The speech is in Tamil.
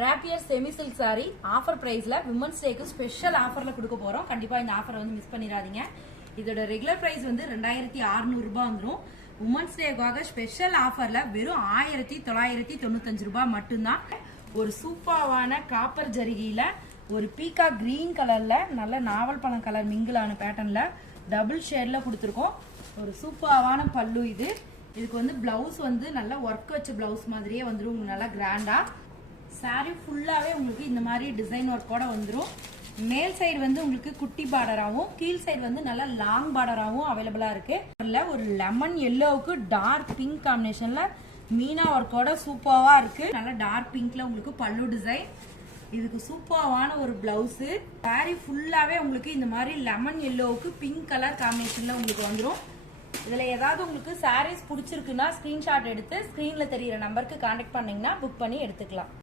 ரேப்பியர் செமி சில்க் சாரி ஆஃபர் பிரைஸ்ல விமன்ஸ் டேக்கு ஸ்பெஷல் ஆஃபர்ல கொடுக்க போறோம். கண்டிப்பா இந்த ஆஃபர் வந்து மிஸ் பண்ணிடாதீங்க. இதோட ரெகுலர் பிரைஸ் வந்து 2600 ரூபாய் வந்துடும். உமன்ஸ் டேக்காக ஸ்பெஷல் ஆஃபர்ல வெறும் 1995 ரூபாய் மட்டும்தான். ஒரு சூப்பரான காப்பர் ஜரிகையில ஒரு பீகா கிரீன் கலர்ல நல்ல நாவல் பழம் கலர் மிங்கிளான பேட்டர்ன்ல டபுள் ஷேட்ல கொடுத்துருக்கோம். ஒரு சூப்பரான பல்லு இது. இதுக்கு வந்து பிளவுஸ் வந்து நல்லா ஒர்க் வச்ச பிளவுஸ் மாதிரியே வந்துடும். நல்லா கிராண்டா சாரி ஃபுல்லாவே உங்களுக்கு இந்த மாதிரி டிசைன் ஒர்க்கோட வந்துடும். மேல் சைடு வந்து உங்களுக்கு குட்டி பார்டராகவும் கீழ் சைடு வந்து நல்லா லாங் பார்டராகவும் அவைலபிளா இருக்கு. ஒரு லெமன் எல்லோவுக்கு டார்க் பிங்க் காம்பினேஷன்ல மீனா ஒர்க்கோட சூப்பரா இருக்கு. நல்லா டார்க் பிங்க்ல உங்களுக்கு பல்லு டிசைன். இதுக்கு சூப்பரான ஒரு பிளவுஸ். சாரி ஃபுல்லாவே உங்களுக்கு இந்த மாதிரி லெமன் எல்லோவுக்கு பிங்க் கலர் காம்பினேஷன்ல உங்களுக்கு வந்துடும். இதுல ஏதாவது உங்களுக்கு சாரீஸ் பிடிச்சிருக்குன்னா ஸ்கிரீன்ஷாட் எடுத்து ஸ்கிரீன்ல தெரியிற நம்பருக்கு கான்டாக்ட் பண்ணீங்கன்னா புக் பண்ணி எடுத்துக்கலாம்.